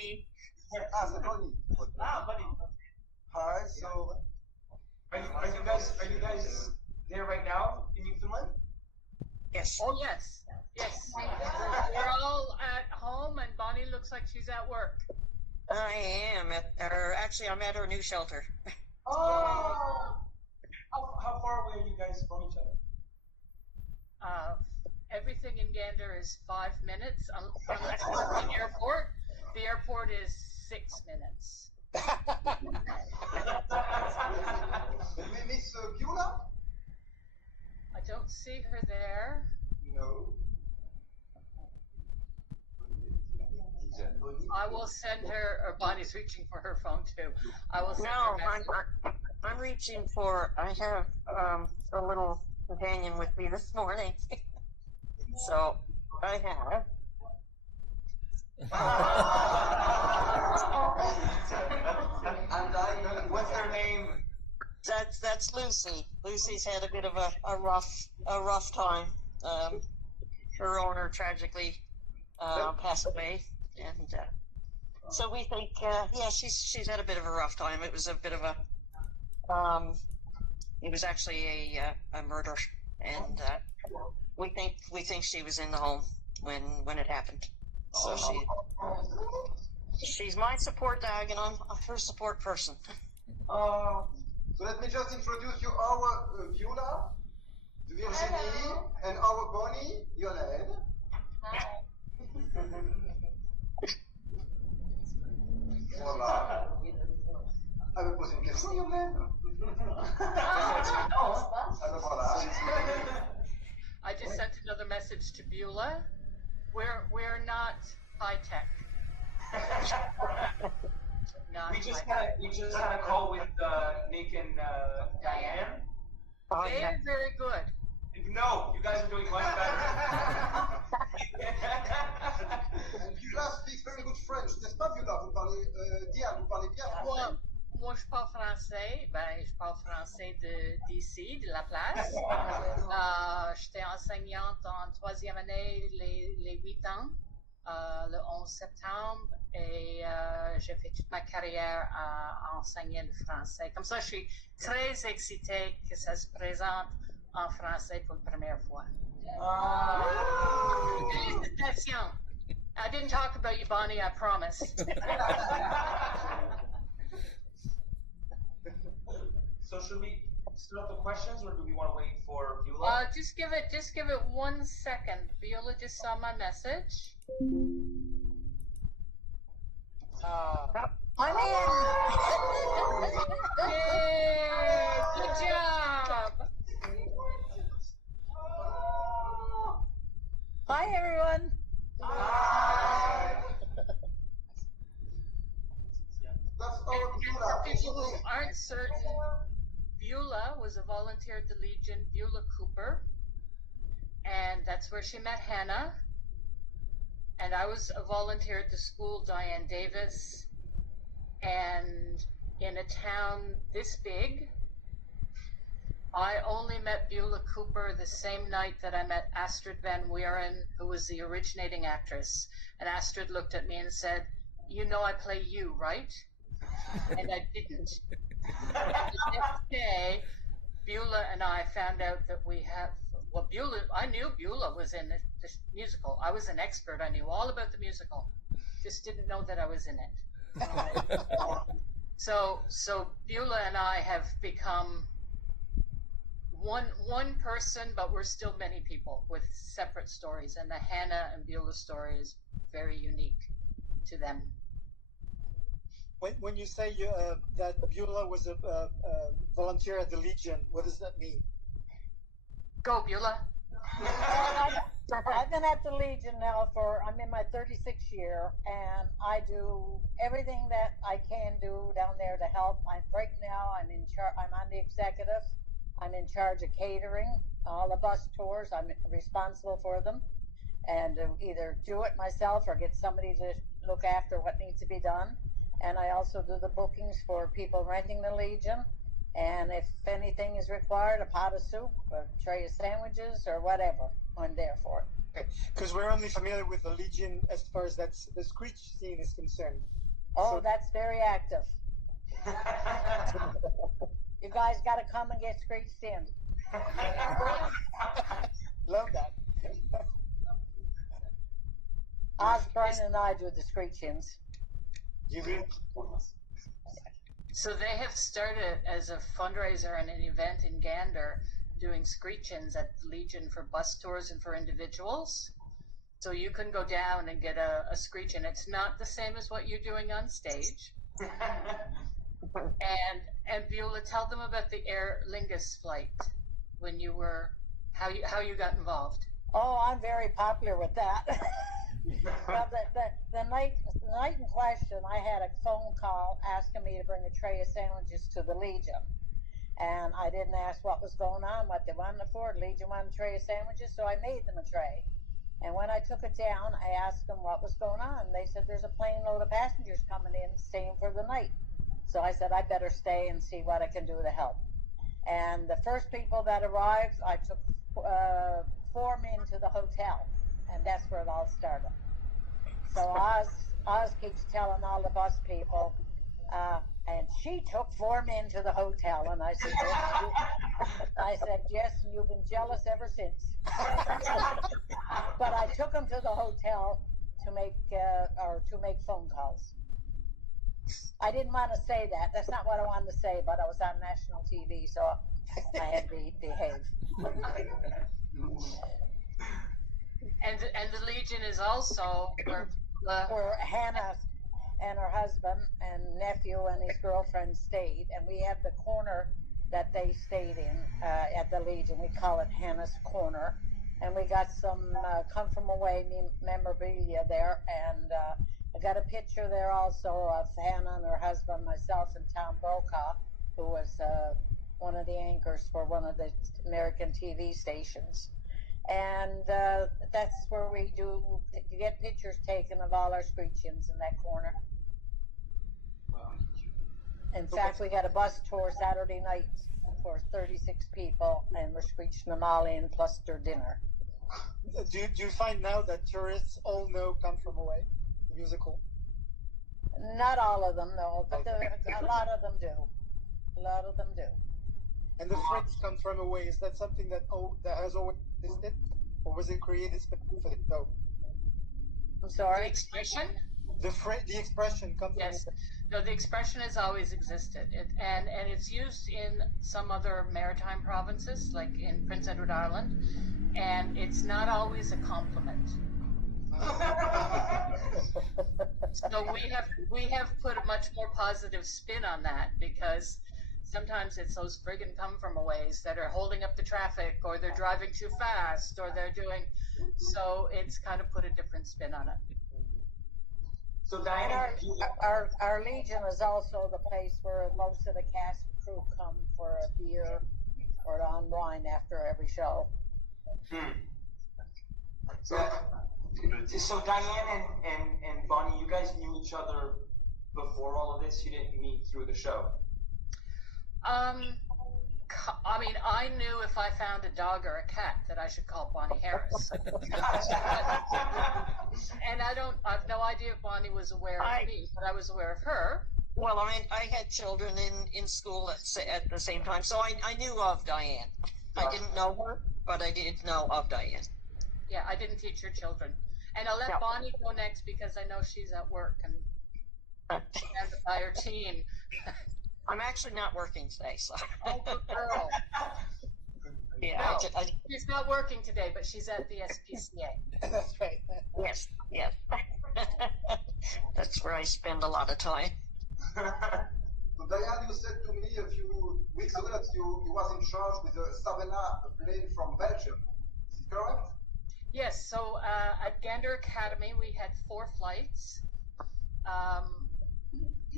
bunny. The bunny. Bunny. Hi. So, are you guys there right now in Newfoundland? Yes. Oh yes, yes. We're all at home, and Bonnie looks like she's at work. I am actually, I'm at our new shelter. Oh. How far away are you guys from each other? Everything in Gander is 5 minutes. Unless we're at the airport. The airport is 6 minutes. Miss Beulah? I don't see her there. No. I will send her, or Bonnie's reaching for her phone too. I will send her No, a message. I'm reaching for. I have a little companion with me this morning, so I have. And what's her name? That's Lucy. Lucy's had a bit of a rough time. Her owner tragically passed away, and so we think, she's had a bit of a rough time. It was a bit of a, it was actually a murder, and we think she was in the home when it happened. So she's my support dog, and I'm her support person. So let me just introduce you our Beulah, Virginie, and our Bonnie, Dianne. Hi. Voilà. Elle me pose une question, Dianne. Voilà. I just sent another message to Beulah. We're not high tech. We just had a call with Nick and Dianne. Very good. No, you guys are doing much better. Beulah speaks very good French, n'est-ce pas, Beulah? Vous parlez, Dianne, vous parlez bien français? Moi, je parle français. Je parle français d'ici, de la place. J'étais enseignante en 3e année les 8 ans, le 11 septembre, et j'ai fait toute ma carrière à enseigner le français. Comme ça, je suis très excitée que ça se présente en français pour la première fois. Félicitations. I didn't talk about you, Bonnie, I promise. So should we start the questions, or do we want to wait for Beulah? Just give it 1 second. Beulah just saw my message. I'm in. Yay! Good job. Hi, everyone. That's our And for Beulah. people who aren't certain, Beulah was a volunteer at the Legion, Beulah Cooper, and that's where she met Hannah. And I was a volunteer at the school, Dianne Davis, and in a town this big, I only met Beulah Cooper the same night that I met Astrid Van Wieren, who was the originating actress. And Astrid looked at me and said, "You know I play you, right?" And I didn't. And the next day, Beulah and I found out that we have, well, Beulah, I knew Beulah was in this musical. I was an expert. I knew all about the musical. Just didn't know that I was in it. So Beulah and I have become one person, but we're still many people with separate stories. And the Hannah and Beulah story is very unique to them. When you say that Beulah was a volunteer at the Legion, what does that mean? Go, Beulah. I've been at the Legion now I'm in my 36th year, and I do everything that I can do down there to help. Right now I'm on the executive. I'm in charge of catering, all the bus tours. I'm responsible for them, and either do it myself or get somebody to look after what needs to be done. And I also do the bookings for people renting the Legion. And if anything is required, a pot of soup, a tray of sandwiches, or whatever, I'm there for it. Because we're only familiar with the Legion as far as that's the screech scene is concerned. Oh, So- that's very active. You guys got to come and get screeched in. Love that. Osborne and I do the screech-ins. You do? So they have started as a fundraiser and an event in Gander doing screech-ins at the Legion for bus tours and for individuals. So you can go down and get a screech-in. It's not the same as what you're doing on stage. And Beulah, tell them about the Aer Lingus flight when you were, how you got involved. Oh, I'm very popular with that. Well, the night in question, I had a phone call asking me to bring a tray of sandwiches to the Legion. And I didn't ask what was going on, what they wanted for. Legion wanted a tray of sandwiches, so I made them a tray. And when I took it down, I asked them what was going on. They said there's a plane load of passengers coming in, staying for the night. So I said I better stay and see what I can do to help. And the first people that arrived, I took 4 men to the hotel, and that's where it all started. So Oz keeps telling all the bus people, and she took 4 men to the hotel, and I said, yes, and you've been jealous ever since. But I took them to the hotel to make phone calls. I didn't want to say that. That's not what I wanted to say, but I was on national TV, so I had to behave. And the Legion is also where Hannah and her husband and nephew and his girlfriend stayed, and we have the corner that they stayed in at the Legion. We call it Hannah's Corner, and we got some come from away memorabilia there, and I got a picture there also of Hannah and her husband, myself, and Tom Brokaw, who was one of the anchors for one of the American TV stations. And that's where we get pictures taken of all our screech-ins in that corner. In fact, we got a bus tour Saturday night for 36 people, and we're screeching them all in, plus their dinner. Do you find now that tourists all know Come From Away, the musical? Not all of them, no, but a lot of them do. A lot of them do. And the phrase "Come From Away", is that something that has always existed, or was it created specifically for the show? I'm the sorry? expression. The expression "Come From Yes. Away". No, the expression has always existed, and it's used in some other maritime provinces, like in Prince Edward Island, and it's not always a compliment. So we have put a much more positive spin on that, because sometimes it's those friggin' come from aways that are holding up the traffic, or they're driving too fast, or they're doing, so it's kind of put a different spin on it. So And Diane, our Legion is also the place where most of the cast and crew come for a beer or to unwind after every show. So Diane and Bonnie, you guys knew each other before all of this? You didn't meet through the show? I mean, I knew if I found a dog or a cat that I should call Bonnie Harris. And I've no idea if Bonnie was aware of me, but I was aware of her. Well, I had children in school at the same time, so I knew of Diane. I didn't know her, but I did know of Diane. Yeah, I didn't teach her children. And I'll let Bonnie go next because I know she's at work and by her team. I'm actually not working today, so. Oh, good girl. Yeah, No, she's not working today, but she's at the SPCA. That's right. Yes. That's where I spend a lot of time. So Diane, you said to me a few weeks ago that you was in charge with a Savannah plane from Belgium. Is it correct? Yes, so at Gander Academy we had 4 flights.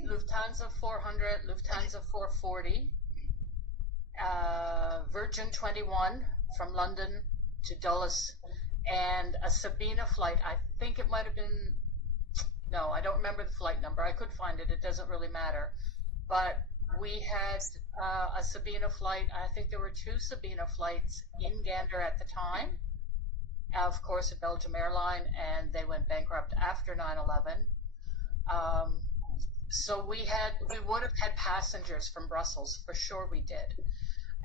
Lufthansa 400, Lufthansa 440, Virgin 21 from London to Dulles, and a Sabina flight. I think it might have been, no, I don't remember the flight number. I could find it. It doesn't really matter. But we had a Sabina flight. I think there were 2 Sabina flights in Gander at the time. of course, a Belgium airline, and they went bankrupt after 9/11. So we would have had passengers from Brussels, for sure we did.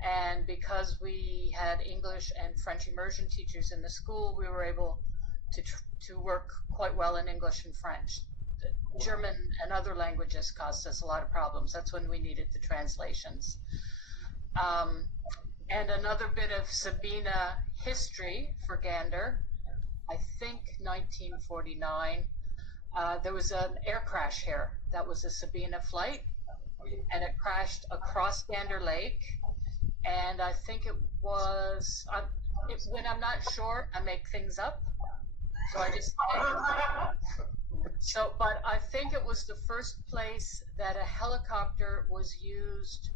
And because we had English and French immersion teachers in the school, we were able to work quite well in English and French. German and other languages caused us a lot of problems. That's when we needed the translations. And another bit of Sabina history for Gander, I think 1949, there was an air crash here. That was a Sabina flight, and it crashed across Gander Lake. And I think it was, when I'm not sure, I make things up. So I just, but I think it was the first place that a helicopter was used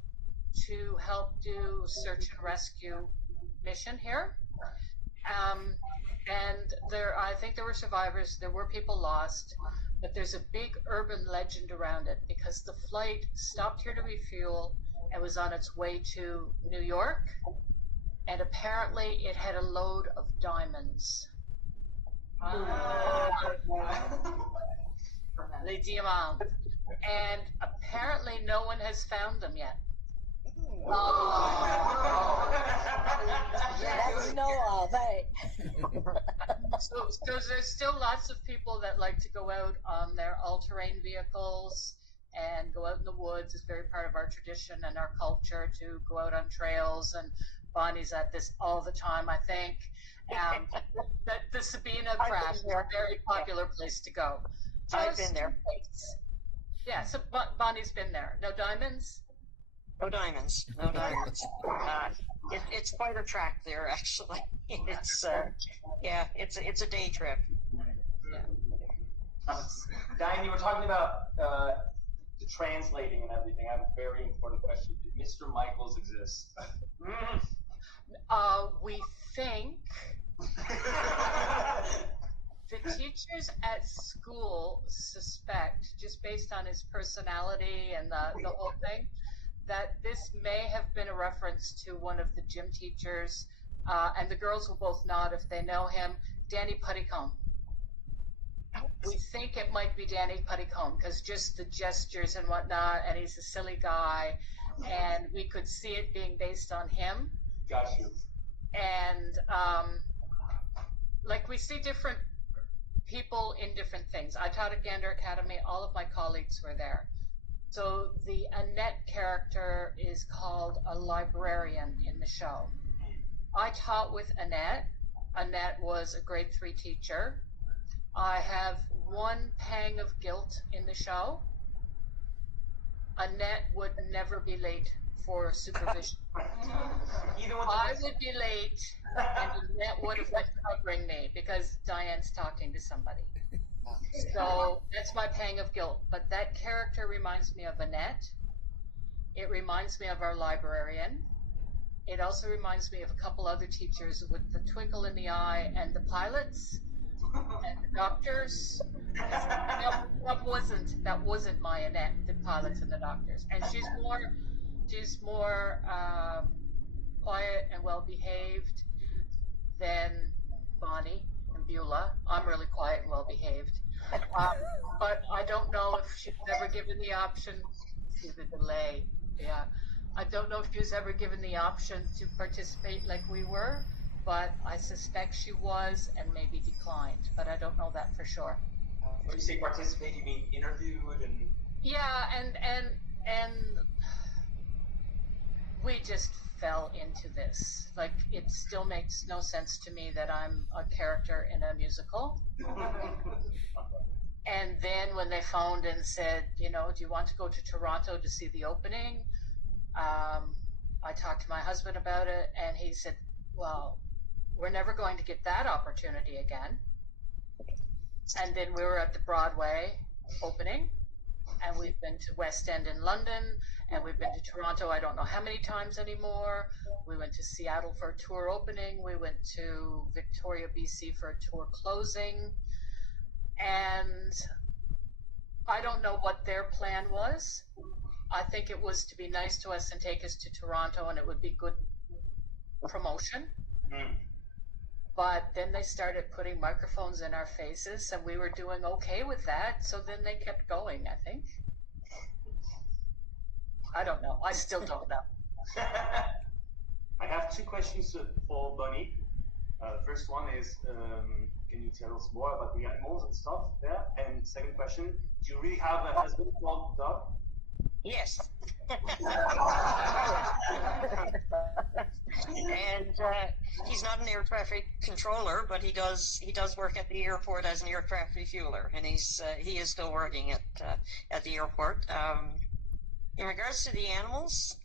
to help do search and rescue mission here. And I think there were survivors, there were people lost, but there's a big urban legend around it because the flight stopped here to refuel and was on its way to New York, and apparently it had a load of diamonds. Les diamants. And apparently no one has found them yet. That we know of, eh? So there's still lots of people that like to go out on their all-terrain vehicles and go out in the woods. It's very part of our tradition and our culture to go out on trails, and Bonnie's at this all the time, I think. The Sabina crash is a very popular place to go. I've been there. Yeah, so Bonnie's been there. No diamonds? No diamonds. No diamonds. It's quite a track there, actually. It's it's a day trip. Yeah. Dianne, you were talking about the translating and everything. I have a very important question. Did Mr. Michaels exist? We think the teachers at school suspect, just based on his personality and the whole thing, that this may have been a reference to one of the gym teachers, and the girls will both nod if they know him, Danny Puttycombe. We think it might be Danny Puttycombe because just the gestures and whatnot, and he's a silly guy, and we could see it being based on him. Got you. And like we see different people in different things. I taught at Gander Academy. All of my colleagues were there. So the Annette character is called a librarian in the show. I taught with Annette. Annette was a grade 3 teacher. I have one pang of guilt in the show. Annette would never be late for supervision. I would be late, and Annette would have been covering me because Diane's talking to somebody. So that's my pang of guilt. But that character reminds me of Annette. It reminds me of our librarian. It also reminds me of a couple other teachers with the twinkle in the eye and the pilots and the doctors. That wasn't my Annette, the pilots and the doctors. And she's more quiet and well behaved than Bonnie and Beulah. I'm really quiet and well behaved. But I don't know if she's ever given the option. See the delay. Yeah. I don't know if she was ever given the option to participate like we were, but I suspect she was and maybe declined, but I don't know that for sure. When you say participate, you mean interviewed and? Yeah, and we just fell into this. Like, it still makes no sense to me that I'm a character in a musical. And then when they phoned and said, do you want to go to Toronto to see the opening? I talked to my husband about it, and he said, well, we're never going to get that opportunity again. And then we were at the Broadway opening, and we've been to West End in London, and we've been to Toronto I don't know how many times anymore. We went to Seattle for a tour opening. We went to Victoria, BC for a tour closing. And I don't know what their plan was. I think it was to be nice to us and take us to Toronto, and it would be good promotion. But then they started putting microphones in our faces, and we were doing okay with that. So then they kept going, I think. I don't know. I still don't know. I have two questions for Bonnie. The first one is, can you tell us more about the animals and stuff there? And second question, do you really have a husband called Doug? Yes. And he's not an air traffic controller, but he does work at the airport as an aircraft refueler, and he is still working at the airport. In regards to the animals,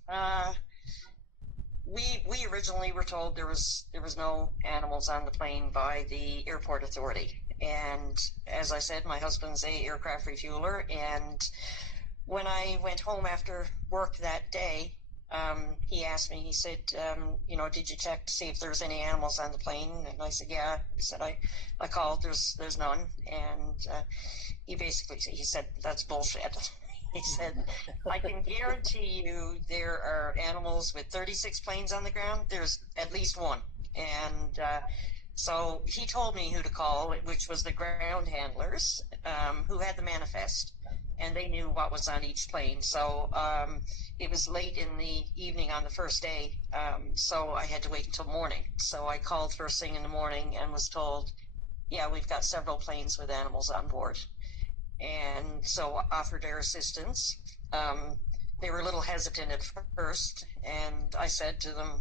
we originally were told there was no animals on the plane by the airport authority, and as I said, my husband's a aircraft refueler, and when I went home after work that day, he asked me, he said, did you check to see if there's any animals on the plane? And I said, yeah. He said, I called, there's none. And he said, that's bullshit. He said, I can guarantee you there are animals with 36 planes on the ground. There's at least one. And so he told me who to call, which was the ground handlers, who had the manifest. And they knew what was on each plane. So it was late in the evening on the first day, so I had to wait until morning. So I called first thing in the morning and was told, yeah, we've got several planes with animals on board. And so offered their assistance. They were a little hesitant at first, and I said to them,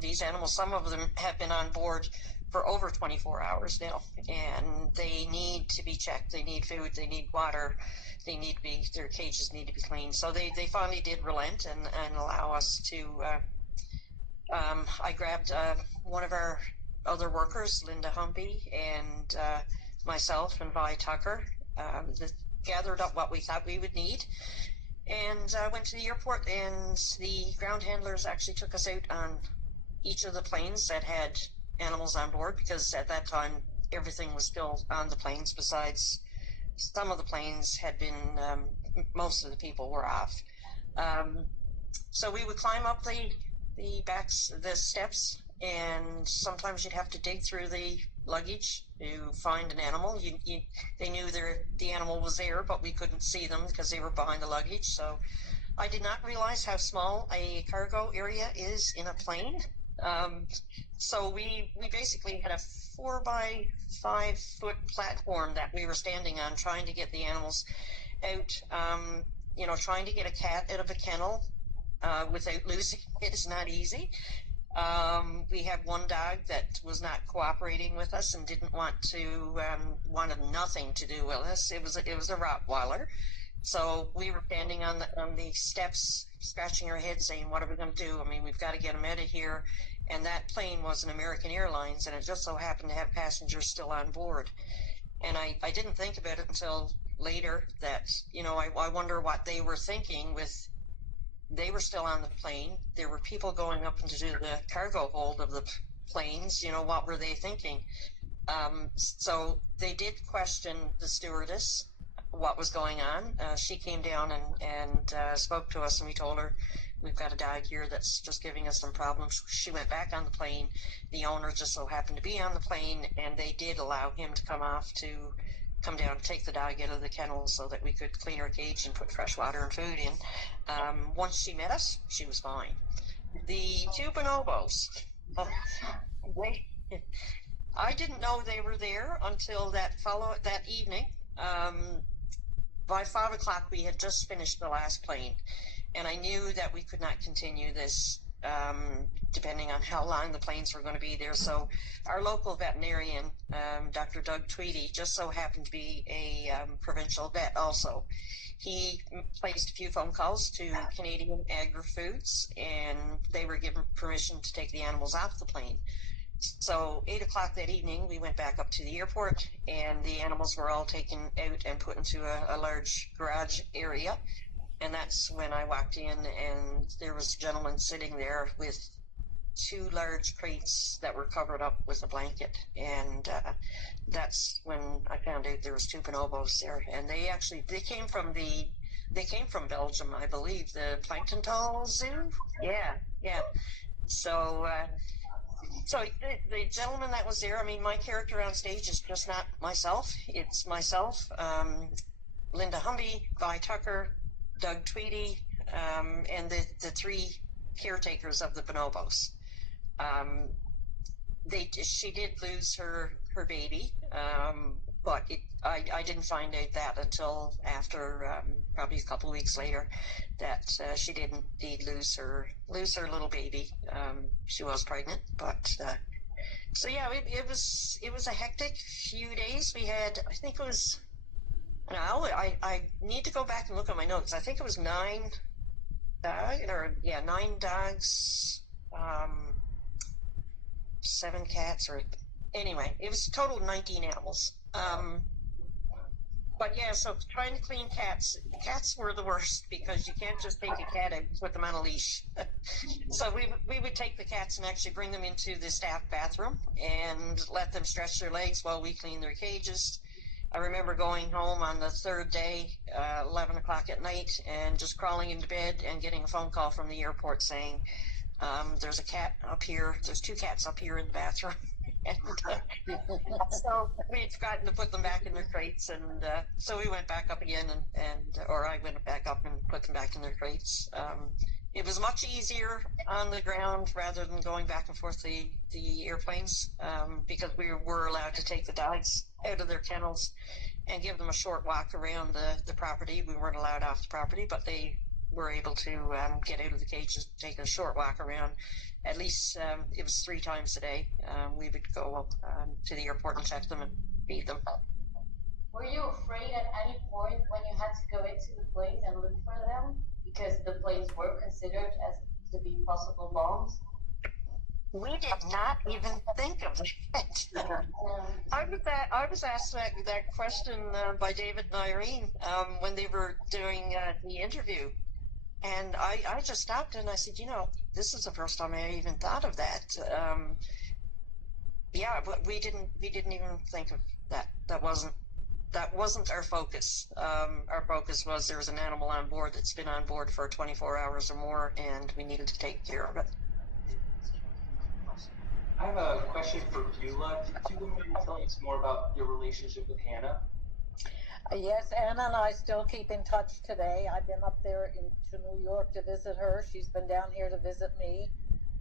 these animals, some of them have been on board for over 24 hours now, and they need to be checked. They need food, they need water, their cages need to be cleaned. So they finally did relent and allow us to, I grabbed one of our other workers, Linda Humpy, and myself and Vi Tucker, gathered up what we thought we would need, and went to the airport, and the ground handlers actually took us out on each of the planes that had animals on board, because at that time everything was still on the planes, besides some of the planes had been, most of the people were off. So we would climb up the steps, and sometimes you'd have to dig through the luggage to find an animal. They knew the animal was there, but we couldn't see them because they were behind the luggage. So I did not realize how small a cargo area is in a plane. So we basically had a 4 by 5 foot platform that we were standing on, trying to get the animals out. Trying to get a cat out of a kennel without losing it is not easy. We had one dog that was not cooperating with us and didn't wanted nothing to do with us. It was a Rottweiler. So we were standing on the steps, scratching our heads, saying, what are we going to do? I mean, we've got to get them out of here. And that plane was an American Airlines, and it just so happened to have passengers still on board. And I didn't think about it until later that, I wonder what they were thinking they were still on the plane. There were people going up into the cargo hold of the planes. What were they thinking? So they did question the stewardess, what was going on. She came down and spoke to us, and we told her, we've got a dog here that's just giving us some problems. She went back on the plane. The owner just so happened to be on the plane, and they did allow him to come down, take the dog out of the kennel so that we could clean her cage and put fresh water and food in. Once she met us, she was fine. The two bonobos, I didn't know they were there until that evening. By 5 o'clock, we had just finished the last plane, and I knew that we could not continue this, depending on how long the planes were going to be there. So our local veterinarian, Dr. Doug Tweedy, just so happened to be a provincial vet also. He placed a few phone calls to Canadian Agri-Foods, and they were given permission to take the animals off the plane. So 8 o'clock that evening, we went back up to the airport, and the animals were all taken out and put into a large garage area. And that's when I walked in, and there was a gentleman sitting there with 2 large crates that were covered up with a blanket. And that's when I found out there was 2 bonobos there. And they came from Belgium, I believe, the Planktontal Zoo. Yeah. So So the gentleman that was there, I mean, my character on stage is just not myself. It's myself, Linda Humby, Vi Tucker, Doug Tweedy, and the three caretakers of the bonobos. She did lose her baby, but I didn't find out that until after probably a couple of weeks later that she did indeed lose her little baby. She was pregnant, but so yeah, it was a hectic few days. We had, I think it was, now I need to go back and look at my notes. I think it was 9 dogs, 7 cats, or anyway, it was a total of 19 animals. But yeah, so trying to clean cats were the worst because you can't just take a cat and put them on a leash. So we would take the cats and actually bring them into the staff bathroom and let them stretch their legs while we clean their cages. I remember going home on the 3rd day, 11 o'clock at night, and just crawling into bed and getting a phone call from the airport saying, there's a cat up here, there's 2 cats up here in the bathroom. And, so we had forgotten to put them back in their crates, and so we went back up again, or I went back up and put them back in their crates. It was much easier on the ground rather than going back and forth the airplanes, because we were allowed to take the dogs out of their kennels and give them a short walk around the property. We weren't allowed off the property, but they were able to get out of the cages, take a short walk around. At least it was 3 times a day. We would go to the airport and check them and feed them. Were you afraid at any point when you had to go into the planes and look for them? Because the planes were considered as to be possible bombs? We did not even think of that. I was asked that question by David and Irene when they were doing the interview. And I just stopped and I said, this is the first time I even thought of that. Yeah, but we didn't even think of that. That wasn't our focus. Our focus was there was an animal on board that's been on board for 24 hours or more, and we needed to take care of it. I have a question for Beulah. Could you mind telling us more about your relationship with Hannah? Yes, Anna and I still keep in touch today. I've been up there to New York to visit her. She's been down here to visit me.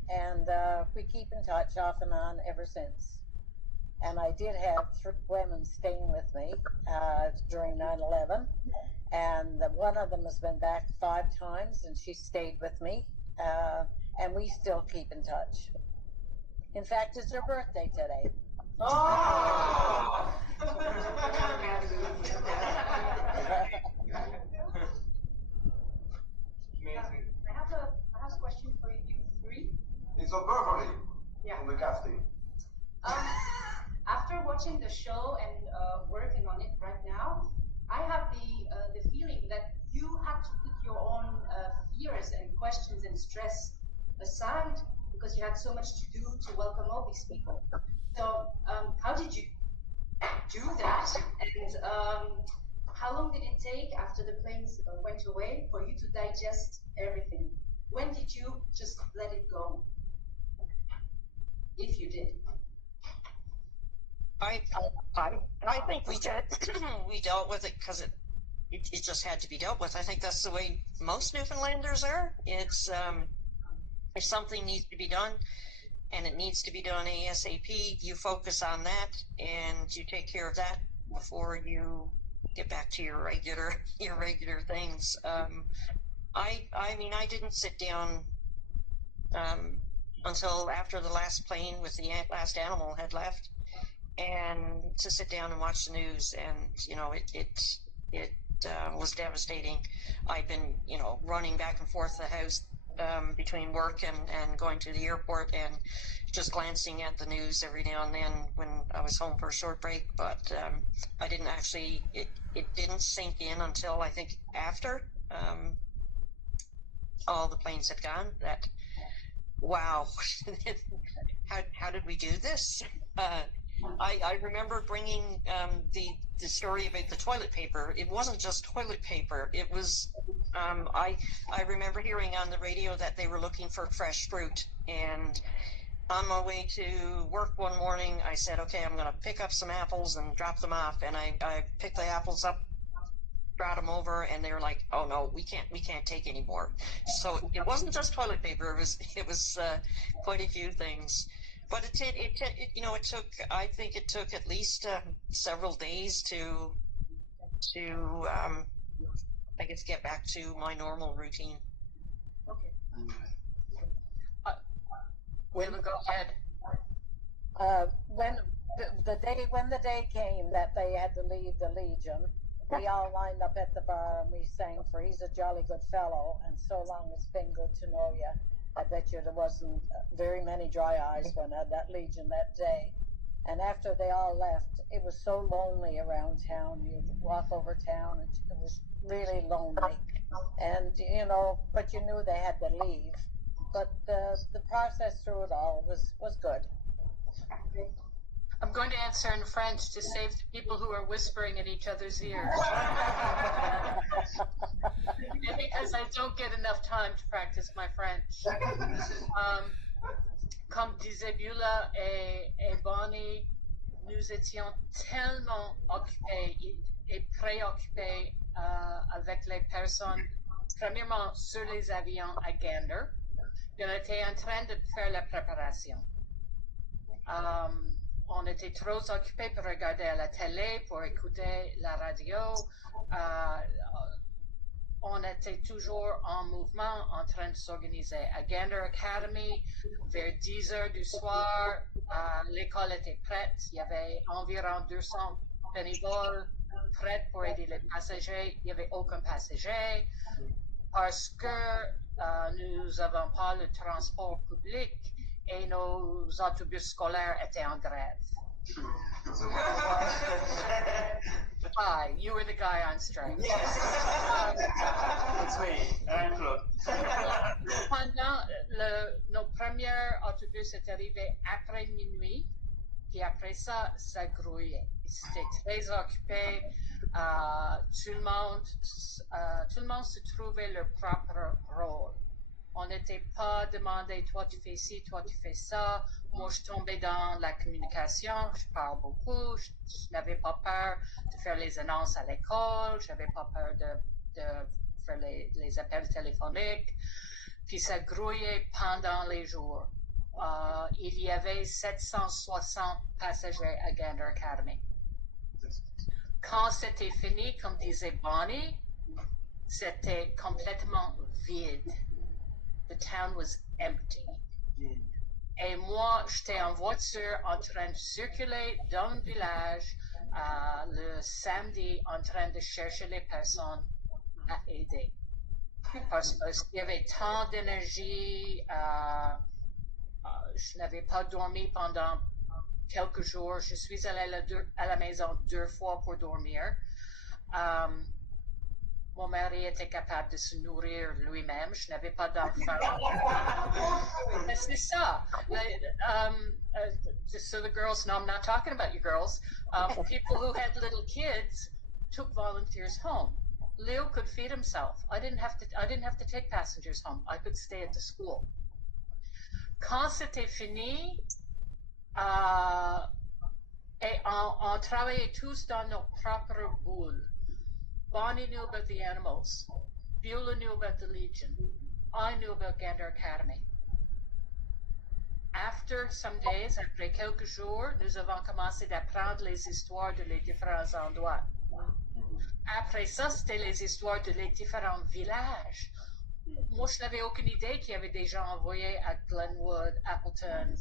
And we keep in touch off and on ever since. And I did have 3 women staying with me during 9/11. And one of them has been back 5 times, and she stayed with me. And we still keep in touch. In fact, it's her birthday today. Oh! Amazing. I have a question for you 3. It's a Beverly Yeah. on the casting. After watching the show and working on it right now, I have the feeling that you had to put your own fears and questions and stress aside because you had so much to do to welcome all these people. So how did you do that? And how long did it take after the planes went away for you to digest everything? When did you just let it go? If you did. I think we did. We dealt with it because it just had to be dealt with. I think that's the way most Newfoundlanders are. It's if something needs to be done, and it needs to be done ASAP, you focus on that and you take care of that before you get back to your regular things. I mean, I didn't sit down until after the last plane with the last animal had left, and to sit down and watch the news, and it was devastating. I've been running back and forth the house between work and going to the airport and just glancing at the news every now and then when I was home for a short break, but I didn't actually, it didn't sink in until I think after all the planes had gone that, wow, how did we do this? I remember bringing the story about the toilet paper. It wasn't just toilet paper. It was, I remember hearing on the radio that they were looking for fresh fruit, and on my way to work one morning, I said, okay, I'm going to pick up some apples and drop them off. And I picked the apples up, brought them over, and they were like, oh no, we can't take any more. So it wasn't just toilet paper. It was quite a few things. But it took, I think it took at least several days to I guess, get back to my normal routine. Okay. Go ahead. When the day came that they had to leave the Legion, we all lined up at the bar and we sang for "He's a Jolly Good Fellow" and "So Long It's Been Good to Know Ya." I bet you there wasn't very many dry eyes when at that Legion that day. And after they all left, it was so lonely around town. You'd walk over town, and it was really lonely. And but you knew they had to leave. But the process through it all was good. I'm going to answer in French to save the people who are whispering in each other's ears. And because I don't get enough time to practice my French. Comme disait Beulah et Bonnie, nous étions tellement occupés et préoccupés avec les personnes, premièrement sur les avions à Gander, qu'on était en train de faire la préparation. On était trop occupés pour regarder à la télé, pour écouter la radio. On était toujours en mouvement, en train de s'organiser. À Gander Academy, vers 10 heures du soir, l'école était prête. Il y avait environ 200 bénévoles prêts pour aider les passagers. Il n'y avait aucun passager parce que nous n'avons pas le transport public et nos autobus scolaires étaient en grève. Hi, you were the guy on strike. Yes. It's me. I'm Claude. Pendant nos premiers autobus est arrivé après minuit, puis après ça, ça grouillait. C'était très occupé. Tout le monde se trouvait leur propre rôle. On n'était pas demandé, toi tu fais ci, toi tu fais ça. Moi, je tombais dans la communication, je parle beaucoup, je n'avais pas peur de faire les annonces à l'école, je n'avais pas peur de faire les appels téléphoniques. Puis ça grouillait pendant les jours. Il y avait 760 passagers à Gander Academy. Quand c'était fini, comme disait Bonnie, c'était complètement vide. The town was empty. Et moi, j'étais en voiture en train de circuler dans le village le samedi en train de chercher les personnes à aider. Parce qu'il y avait tant d'énergie, je n'avais pas dormi pendant quelques jours. Je suis allée à la maison 2 fois pour dormir. Mon mari était capable de se nourrir lui-même. Je n'avais pas d'enfant. Mais c'est ça. So the girls, no, I'm not talking about you girls. People who had little kids took volunteers home. Leo could feed himself. I didn't have to take passengers home. I could stay at the school. Quand c'était fini, et on travaillait tous dans nos propres boules. Bonnie knew about the animals. Beulah knew about the Legion. I knew about Gander Academy. After some days, après quelques jours, nous avons commencé d'apprendre les histoires de les différents endroits. Après ça, c'était les histoires de les différents villages. Moi, je n'avais aucune idée qu'il y avait des gens envoyés à Glenwood, Appleton,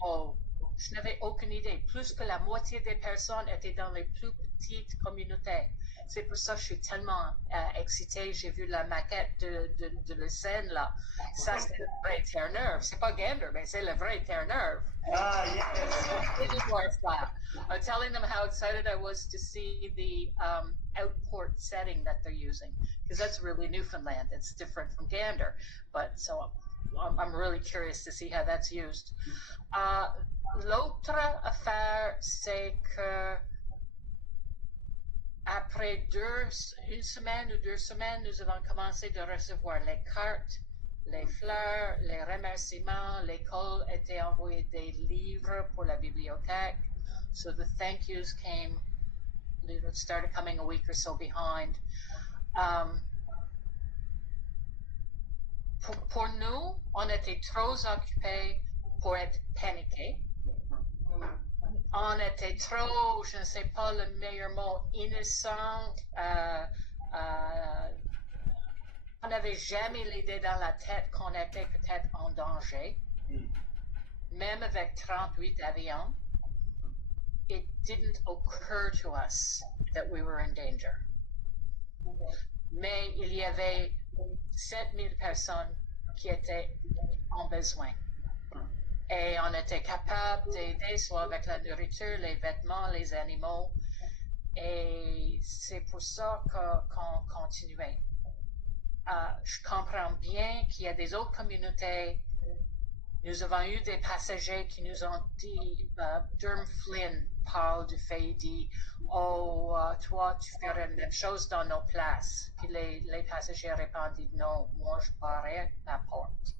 MO. Je n'avais aucune idée. Plus que la moitié des personnes étaient dans les plus petites communautés. C'est pour ça que je suis tellement excitée. J'ai vu la maquette de la scène là. Ça, c'est le vrai Terre-Neuve. C'est pas Gander, mais c'est le vrai Terre-Neuve. Ah, yes. I'm telling them how excited I was to see the outport setting that they're using. Because that's really Newfoundland. It's different from Gander. But so I'm really curious to see how that's used. L'autre affaire, c'est que après une semaine ou 2 semaines, nous avons commencé de recevoir les cartes les fleurs, les remerciements. L'école était envoyé des livres pour la bibliothèque. So the thank yous came, started coming a week or so behind. Pour nous, on était trop occupés pour être paniqués. On était trop, je ne sais pas le meilleur mot, innocent. On n'avait jamais l'idée dans la tête qu'on était peut-être en danger. Même avec 38 avions, it didn't occur to us that we were in danger. Mais il y avait 7000 personnes qui étaient en besoin. Et on était capable d'aider soit avec la nourriture, les vêtements, les animaux. Et c'est pour ça qu'on continuait. Je comprends bien qu'il y a des autres communautés. Nous avons eu des passagers qui nous ont dit, Durham Flynn parle du fait, il dit, oh, toi, tu ferais la même chose dans nos places. Puis les passagers répondent, non, moi, je barrais la porte.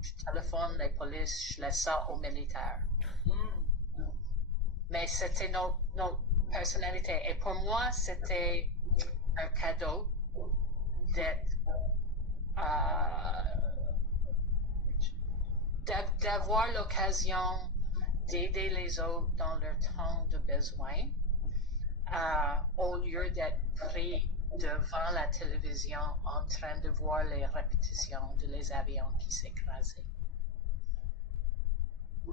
Je téléphone les polices, je laisse ça aux militaires. Mais c'était notre personnalité. Et pour moi, c'était un cadeau d'avoir l'occasion d'aider les autres dans leur temps de besoin, au lieu d'être pris devant la télévision en train de voir les répétitions de les avions qui s'écrasaient. I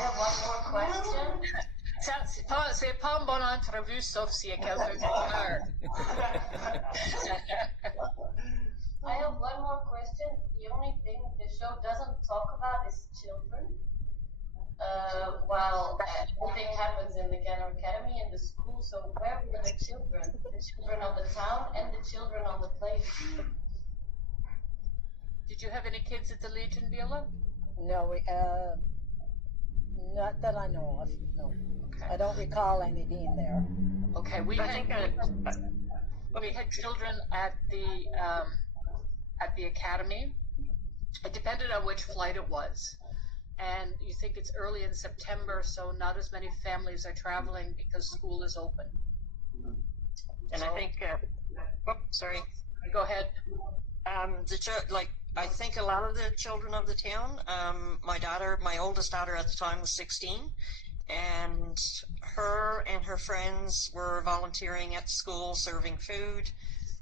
have one more question. C'est pas une bonne entrevue, sauf s'il y a quelqu'un qui pleure. I have one more question. The only thing the show doesn't talk about is children. While everything happens in the Gander Academy and the school, so where were the children? The children of the town and the children on the place. Did you have any kids at the Legion, Beulah? No, not that I know of. No, Okay. I don't recall any being there. Okay, we had children at the academy. It depended on which flight it was. And you think it's early in September, so not as many families are traveling because school is open. And I think, sorry. Go ahead. I think a lot of the children of the town, my oldest daughter at the time was 16, and her friends were volunteering at school serving food.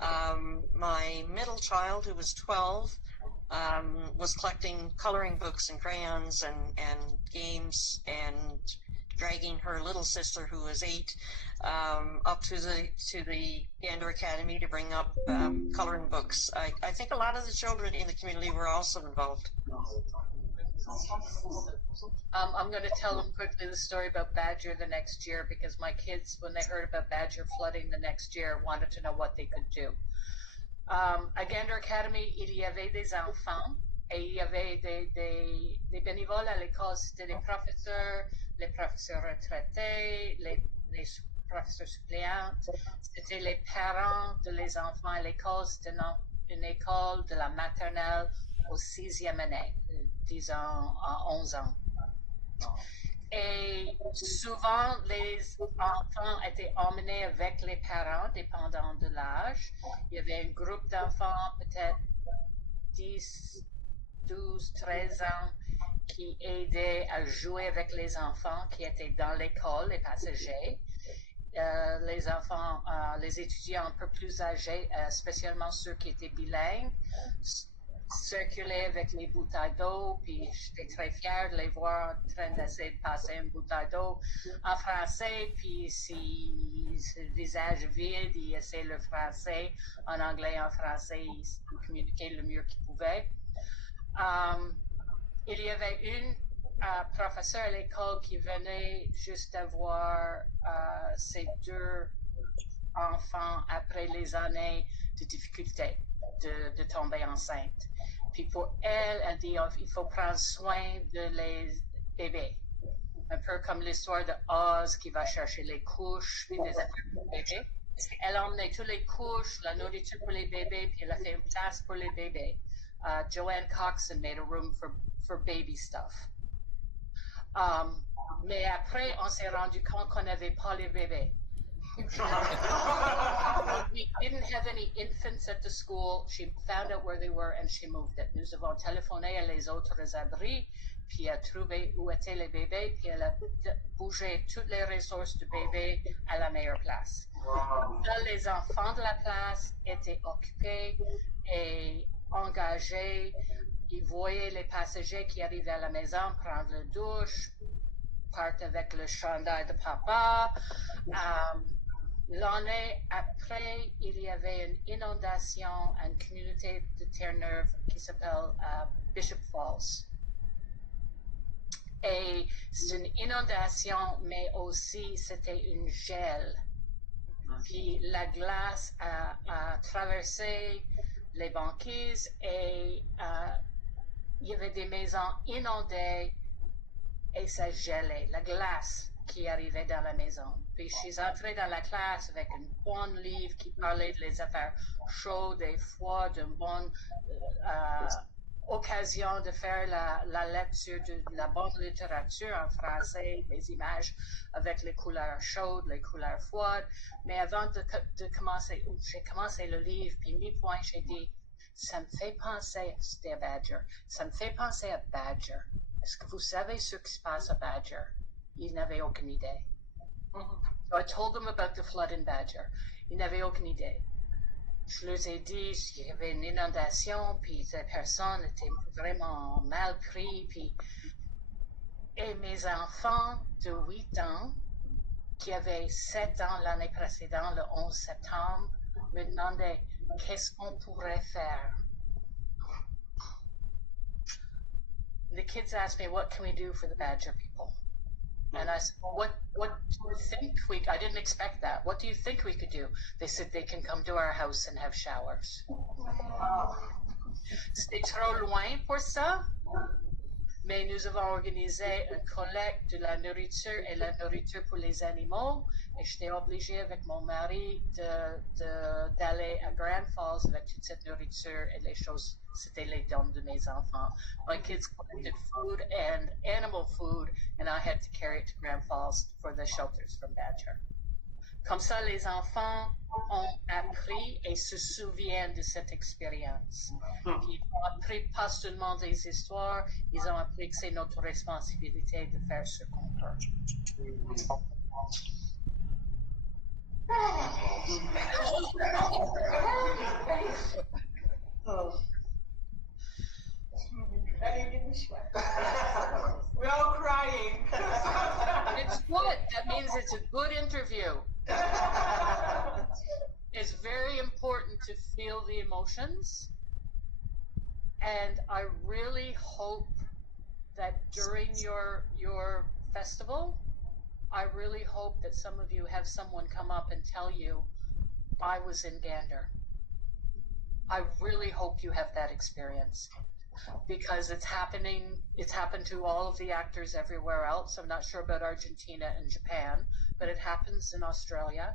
My middle child, who was 12, was collecting coloring books and crayons and games, and dragging her little sister, who was 8, up to the Gander Academy to bring up coloring books. I think a lot of the children in the community were also involved. I'm going to tell them quickly the story about Badger the next year, because my kids, when they heard about Badger flooding the next year, wanted to know what they could do. À Gander Academy, il y avait des enfants et il y avait des bénévoles à l'école. C'était les professeurs retraités, les professeurs suppléantes. C'était les parents de les enfants à l'école. C'était une école de la maternelle au 6e année, disons à 11 ans. Et souvent, les enfants étaient emmenés avec les parents, dépendant de l'âge. Il y avait un groupe d'enfants, peut-être 10, 12, 13 ans, qui aidaient à jouer avec les enfants qui étaient dans l'école, les passagers. Les enfants, les étudiants un peu plus âgés, spécialement ceux qui étaient bilingues, circulaient avec les bouteilles d'eau, puis j'étais très fière de les voir en train d'essayer de passer une bouteille d'eau en français, puis si le visage vide, ils essaient le français, en anglais, en français, ils communiquaient le mieux qu'ils pouvaient. Il y avait une professeure à l'école qui venait juste d'avoir ses 2 enfants après les années de difficulté de tomber enceinte. Puis pour elle, elle dit il faut prendre soin de les bébés. Un peu comme l'histoire de Oz qui va chercher les couches puis des affaires pour bébés. Elle emmenait toutes les couches, la nourriture pour les bébés, puis elle a fait une place pour les bébés. Joanne Coxon made a room for baby stuff. Mais après, on s'est rendu compte qu'on n'avait pas les bébés. We didn't have any infants at the school. She found out where they were and she moved it. Nous avons téléphoné à les autres abris, puis a trouvé où étaient les bébés, puis elle a bougé toutes les ressources du bébé à la meilleure place. Là, les enfants de la place étaient occupés et engagés. Ils voyaient les passagers qui arrivaient à la maison prendre la douche, partent avec le chandail de papa. L'année après, il y avait une inondation à une communauté de Terre-Neuve qui s'appelle Bishop Falls. Et c'est une inondation, mais aussi c'était une gel. Puis la glace a traversé les banquises et il y avait des maisons inondées et ça gelait, la glace qui arrivait dans la maison. Puis je suis entrée dans la classe avec un bon livre qui parlait des affaires chaudes et froides, une bonne occasion de faire la lecture de la bonne littérature en français, des images avec les couleurs chaudes, les couleurs froides. Mais avant de commencer, j'ai commencé le livre, puis mi-point, j'ai dit, ça me fait penser, c'était à Badger, ça me fait penser à Badger. Est-ce que vous savez ce qui se passe à Badger? Ils n'avaient aucune idée. So I told them about the flood in Badger. Ils n'avaient aucune idée. Je leur ai dit qu'il y avait une inondation, puis ces personnes étaient vraiment mal pris. Et mes enfants de 8 ans, qui avaient 7 ans l'année précédente, le 11 septembre, me demandaient qu'est-ce qu'on pourrait faire. The kids asked me, what can we do for the Badger people? And I said, well, what do you think I didn't expect that. What do you think we could do? They said they can come to our house and have showers. C'était trop loin pour ça, mais nous avons organisé une collecte de la nourriture et la nourriture pour les animaux. Et j'étais obligée avec mon mari d'aller à Grand Falls avec toute cette nourriture et les choses. C'était les dons de mes enfants. My kids collected food and animal food, and I had to carry it to Grand Falls for the shelters from Badger. Comme ça, les enfants ont appris et se souviennent de cette expérience. Ils ont appris pas seulement des histoires, ils ont appris que c'est notre responsabilité de faire ce qu'on peut. We're all crying. It's good. That means it's a good interview. It's very important to feel the emotions. And I really hope that during your festival, I really hope that some of you have someone come up and tell you, I was in Gander. I really hope you have that experience. Because it's happened to all of the actors everywhere else. I'm not sure about Argentina and Japan, but it happens in Australia,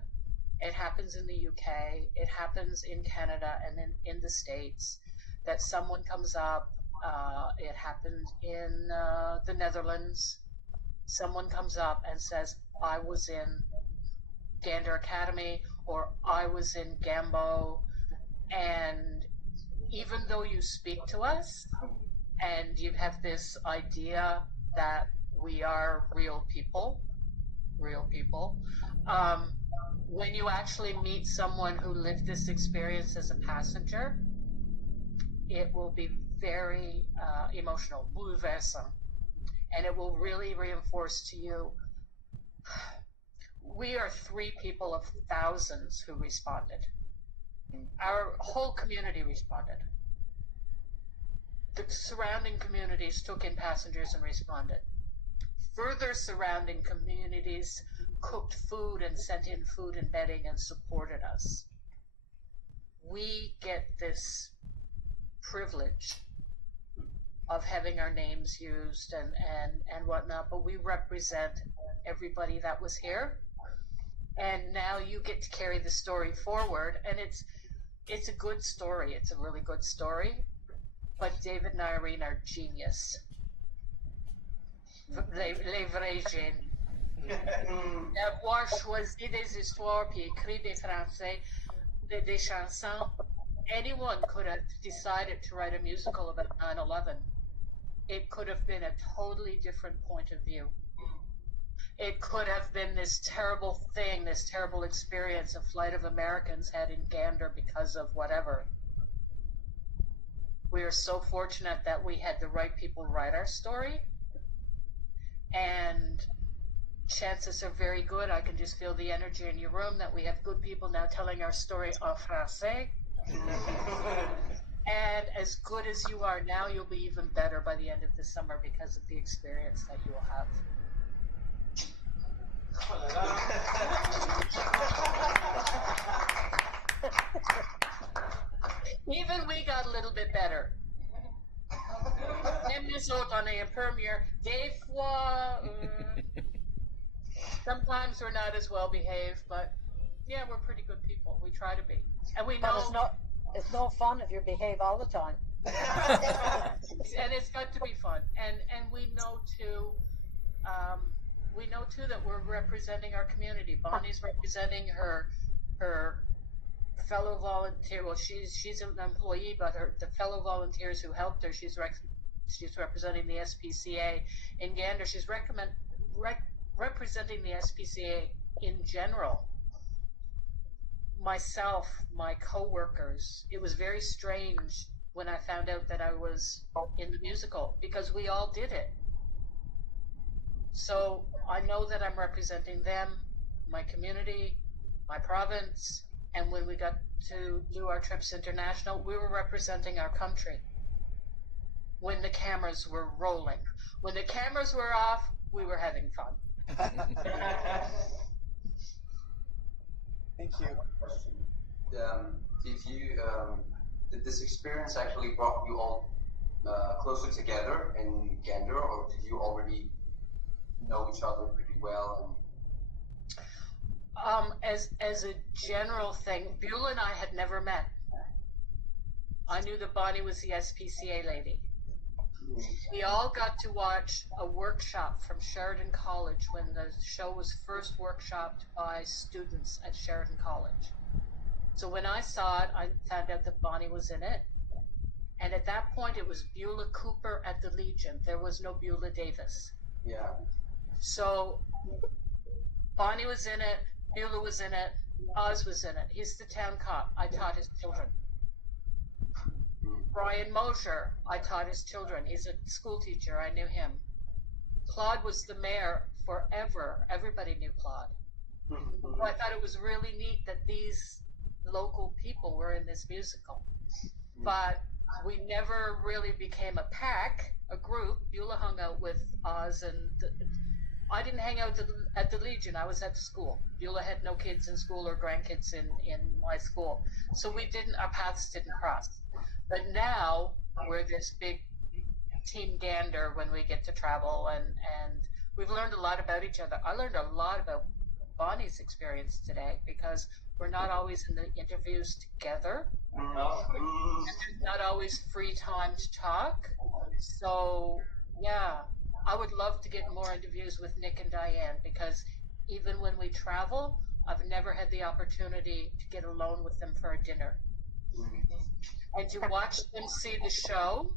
it happens in the UK, it happens in Canada and in the States, that someone comes up, it happened in the Netherlands, someone comes up and says, I was in Gander Academy, or I was in Gambo, and even though you speak to us and you have this idea that we are real people, when you actually meet someone who lived this experience as a passenger, it will be very emotional, bouleversant, and it will really reinforce to you, we are 3 people of thousands who responded. Our whole community responded. The surrounding communities took in passengers and responded. Further surrounding communities cooked food and sent in food and bedding and supported us. We get this privilege of having our names used and whatnot, but we represent everybody that was here. And now you get to carry the story forward, and it's a good story. It's a really good story. But David and Irene are genius. Les vrais génies. Avoir choisi des histoires puis écrit des français, des chansons. Anyone could have decided to write a musical about 9/11. It could have been a totally different point of view. It could have been this terrible thing, this terrible experience a flight of Americans had in Gander because of whatever. We are so fortunate that we had the right people write our story, and chances are very good. I can just feel the energy in your room that we have good people now telling our story en français. And as good as you are now, you'll be even better by the end of the summer because of the experience that you will have. Even we got a little bit better. Même nous autres, on est un peu mieux. Des fois, sometimes we're not as well behaved, but yeah, we're pretty good people. We try to be. And we know it's no fun if you behave all the time. And it's got to be fun. And we know too that we're representing our community. Bonnie's representing her fellow volunteer. Well, she's an employee, but the fellow volunteers who helped her, she's representing the SPCA in Gander. She's representing the SPCA in general. Myself, my co-workers, it was very strange when I found out that I was in the musical, because we all did it. So I know that I'm representing them, my community, my province, and when we got to do our trips international, we were representing our country. When the cameras were rolling. When the cameras were off, we were having fun. Thank you. Did this experience actually brought you all closer together in Gander, or did you already know each other pretty well? As a general thing, Beulah and I had never met. I knew that Bonnie was the SPCA lady. We all got to watch a workshop from Sheridan College when the show was first workshopped by students at Sheridan College. So when I saw it, I found out that Bonnie was in it. And at that point, it was Beulah Cooper at the Legion. There was no Beulah Davis. Yeah. So Bonnie was in it, Beulah was in it, Oz was in it. He's the town cop. I taught his children. Brian Mosher, I taught his children. He's a school teacher. I knew him. Claude was the mayor forever. Everybody knew Claude. So I thought it was really neat that these local people were in this musical. But we never really became a pack, a group. Beulah hung out with Oz, and I didn't hang out at the Legion. I was at the school. Beulah had no kids in school or grandkids in my school. So our paths didn't cross. But now we're this big team Gander when we get to travel, and we've learned a lot about each other. I learned a lot about Bonnie's experience today, because we're not always in the interviews together. And there's not always free time to talk. So yeah, I would love to get more interviews with Nick and Dianne, because even when we travel, I've never had the opportunity to get alone with them for a dinner. And to watch them see the show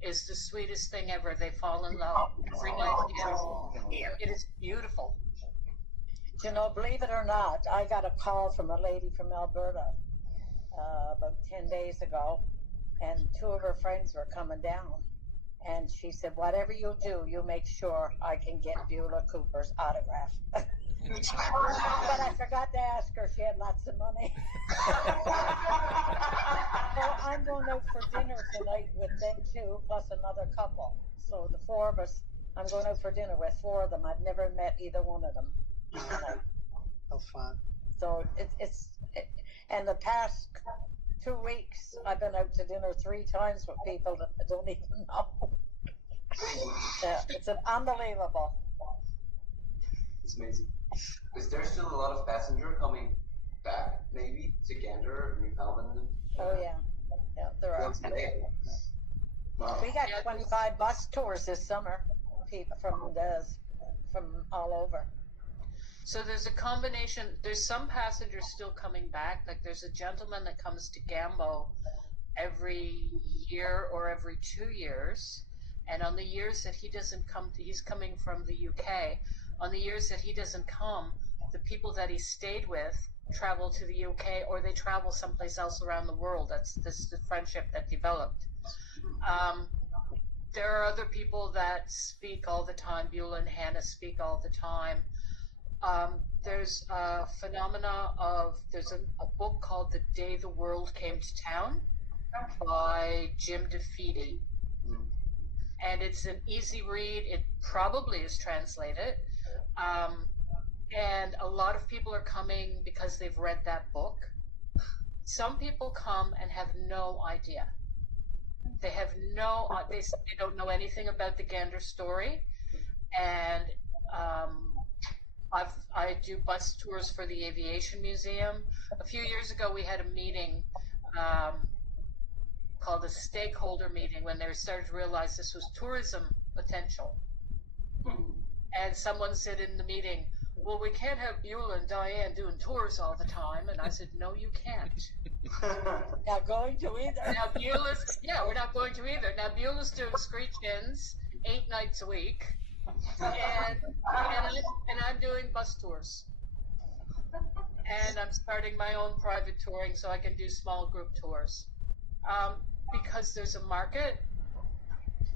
is the sweetest thing ever. They fall in love every night together. It is beautiful. You know, believe it or not, I got a call from a lady from Alberta about 10 days ago, and two of her friends were coming down. And she said, whatever you do, you make sure I can get Beulah Cooper's autograph. But I forgot to ask her. She had lots of money. So I'm going out for dinner tonight with them two, plus another couple. So the four of us, I'm going out for dinner with four of them. I've never met either one of them. How fun. So and the past 2 weeks, I've been out to dinner 3 times with people that I don't even know. It's unbelievable. It's amazing. Is there still a lot of passenger coming back, maybe, to Gander, Newfoundland? Oh, yeah. Yeah, there are. Wow. We got 25 bus tours this summer, people from all over. So there's a combination. There's some passengers still coming back. Like there's a gentleman that comes to Gambo every year or every 2 years. And on the years that he doesn't come, he's coming from the UK. On the years that he doesn't come, the people that he stayed with travel to the UK or they travel someplace else around the world. That's the friendship that developed. There are other people that speak all the time. Beulah and Hannah speak all the time. There's a phenomena of, there's a book called The Day the World Came to Town by Jim DeFeedy. And it's an easy read. It probably is translated. And a lot of people are coming because they've read that book. Some people come and have no idea. They have they don't know anything about the Gander story. And I do bus tours for the Aviation Museum. A few years ago, we had a meeting called a stakeholder meeting when they started to realize this was tourism potential. And someone said in the meeting, well, we can't have Beulah and Dianne doing tours all the time. And I said, no, you can't. Not going to either. Now Beulah's, we're not going to either. Now Beulah's doing screech-ins 8 nights a week. And I'm doing bus tours. And I'm starting my own private touring so I can do small group tours. Because there's a market,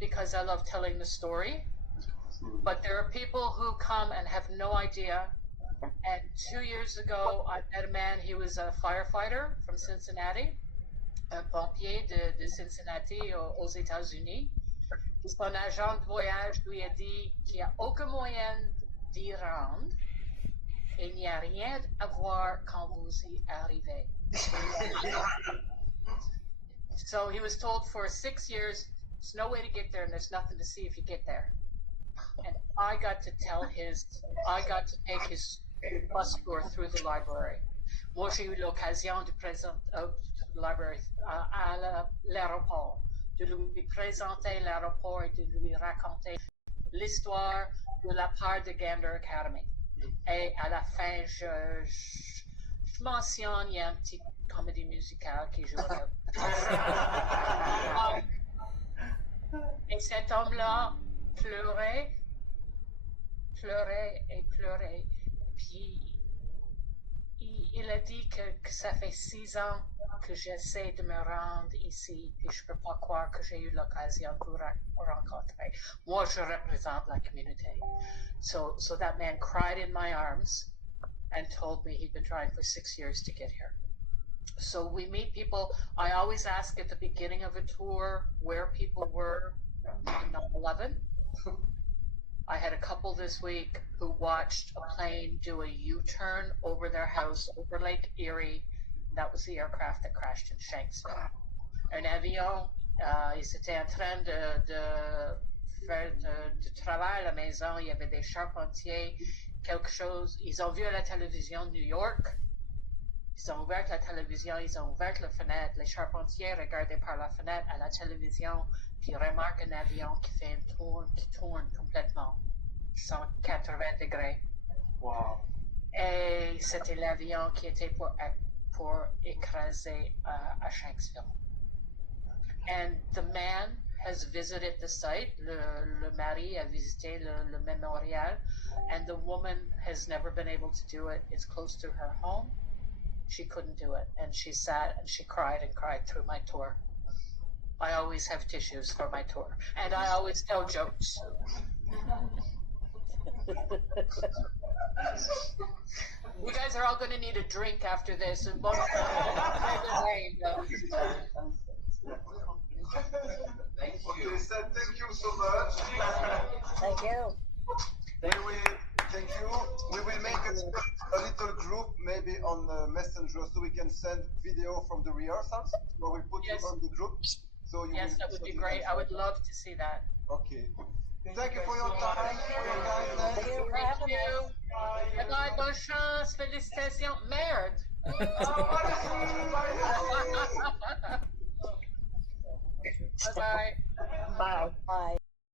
because I love telling the story. But there are people who come and have no idea. And 2 years ago, I met a man, he was a firefighter from Cincinnati, un pompier de Cincinnati aux États-Unis. Son agent de voyage lui a dit qu'il n'y a aucun moyen d'y rendre et il n'y a rien à voir quand vous y arrivez. So he was told for 6 years, there's no way to get there and there's nothing to see if you get there. And I got to take his bus tour through the library. Moi, j'ai eu l'occasion de présenter à l'aéroport, de lui présenter l'aéroport et de lui raconter l'histoire de la part de Gander Academy. Et à la fin, je mentionne, il y a une petite comédie musicale qui joue. Et cet homme-là pleurait. Puis il a dit que ça fait 6 ans que j'essaie de me rendre ici, puis je ne peux pas croire que j'ai eu l'occasion de vous rencontrer. Moi, je représente la communauté. So that man cried in my arms and told me he'd been trying for 6 years to get here. So we meet people. I always ask at the beginning of a tour where people were in 9/11. I had a couple this week who watched a plane do a U-turn over their house over Lake Erie. That was the aircraft that crashed in Shanksville. Un avion, ils étaient en train de faire du travail à la maison. Il y avait des charpentiers, quelque chose. Ils ont vu à la télévision New York. Ils ont ouvert la télévision, ils ont ouvert la fenêtre. Les charpentiers regardaient par la fenêtre à la télévision, puis remarquent un avion qui fait une tourne, qui tourne complètement, 180 degrés. Wow. Et c'était l'avion qui était pour écraser à Shanksville. And the man has visited the site. Le mari a visité le mémorial, and the woman has never been able to do it. It's close to her home. She couldn't do it, and she sat and she cried and cried through my tour. I always have tissues for my tour, and I always tell jokes. You guys are all going to need a drink after this. And Thank you. Okay, Seth, thank you so much. Thank you. Thank you. We will make a little group maybe on Messenger so we can send video from the rehearsals. So we put Yes. you on the group. So you Yes, that would be great. I would love to see that. Okay. Thank you for your time. Thank you for having us. Thank you. bye, bonne chance, félicitations, merde. Bye bye. Bye. Bye.